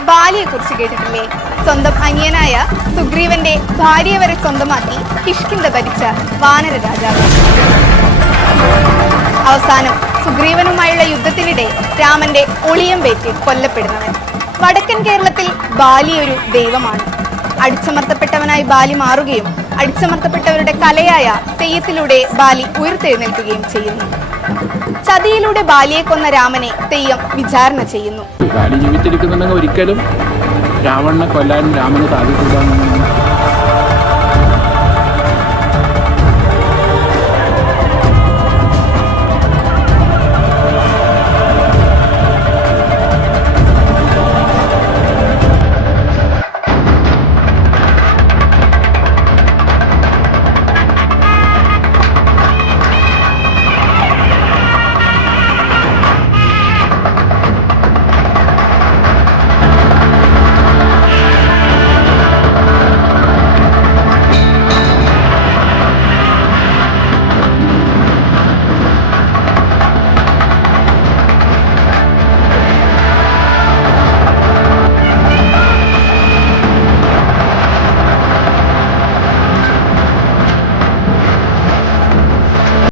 ബാലിയെ കുറിച്ച് കേട്ടിട്ടില്ലേ? സ്വന്തം അനിയനായ സുഗ്രീവന്റെ ഭാര്യയെ വരെ സ്വന്തമാക്കി കിഷ്കിന്ധ ഭരിച്ച വാനര രാജാവ്. അവസാനം സുഗ്രീവനുമായുള്ള യുദ്ധത്തിനിടെ രാമന്റെ ഒളിയമ്പേറ്റ് കൊല്ലപ്പെടുന്നവൻ. വടക്കൻ കേരളത്തിൽ ബാലി ഒരു ദൈവമാണ്. അടിച്ചമർത്തപ്പെട്ടവനായി ബാലി മാറുകയും അടിച്ചമർത്തപ്പെട്ടവരുടെ കലയായ തെയ്യത്തിലൂടെ ബാലി ഉയർത്തെഴുന്നേൽക്കുകയും ചെയ്യുന്നു. ചതിയിലൂടെ ബാലിയെ കൊന്ന രാമനെ തെയ്യം വിചാരണ ചെയ്യുന്നു. ബാലി ജീവിച്ചിരിക്കുന്നുണ്ടെങ്കിൽ ഒരിക്കലും രാവണനെ കൊല്ലാൻ രാമന് സാധിക്കില്ല.